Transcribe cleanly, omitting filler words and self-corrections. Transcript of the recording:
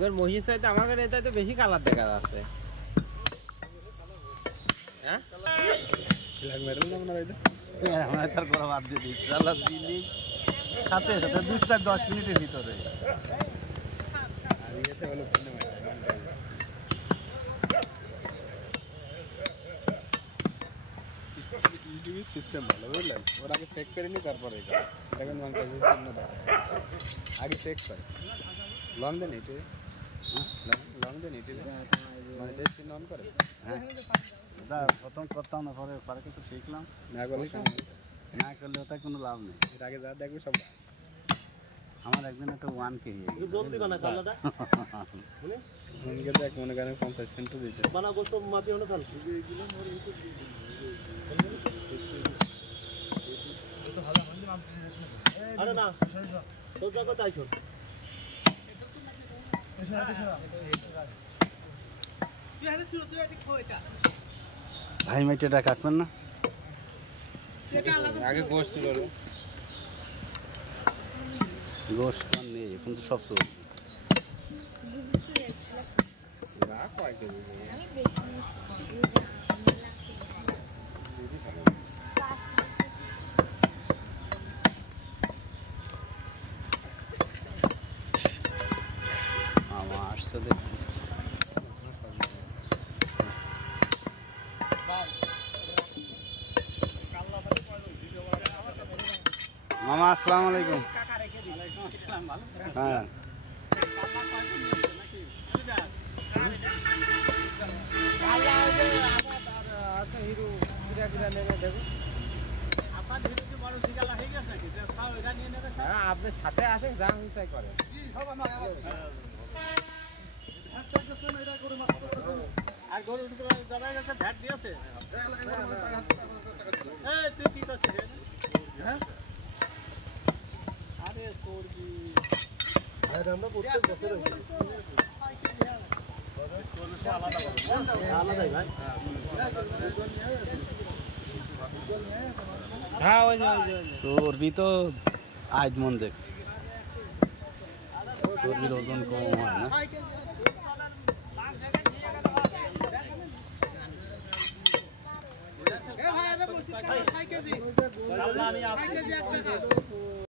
ওদের মহিষ চাইতে আমাদের এটাতে বেশি কালার দেখা যাচ্ছে। হ্যাঁ ব্ল্যাক মেটাল না মনে হয় এটা। আমরা তার করা বাদ দিয়ে দিচ্ছি আল্লাহ দিলি সাথে সাথে 2-4-10 মিনিটের ভিতরে আর এতে হলো সিনেমা ইউটিউবের সিস্টেম ভালো বুঝলেন, ওর আগে চেক করে নি তারপরে এটা দেখেন মনিটাইজেশন না দাঁড়ায় আগে চেক করে লং দেন এটা লং দেন এটা মনিটাইজেশন অন করে। হ্যাঁ প্রথম করতাম না, পরে পরে কিছু শিখলাম, না করলে না করলে ওটা কোনো লাভ নেই। এর আগে যা দেখবে সব আমার একদিন একটা 1K জলদি বানা কালাটা মনকে দেখ মনে করেন 50 সেন্ট দিতে বানা গোসো মাপি হলো ফেল আরে না তো জায়গা তাই শোন ভাই মাইটেটা কাটবেন না আগে গোশ ছিল রে গোশ কান নেই এখন তো সব চলবে না কয় কেজি আমার আসছে দেখছি। মামা আসসালামু আলাইকুম। হ্যাঁ আপনার সাথে আসেন যা তাই করেন। আর গরু জবাই গেছে ভ্যাট দিয়েছে এই তুই কি করছিস হ্যাঁ আরে সরবি ভাই আমরা প্রত্যেক বছর আলাদাই ভাই হ্যাঁ ওই চর্বি তো আজ মন দেখছি, চর্বির ওজন কম হয় না। আমি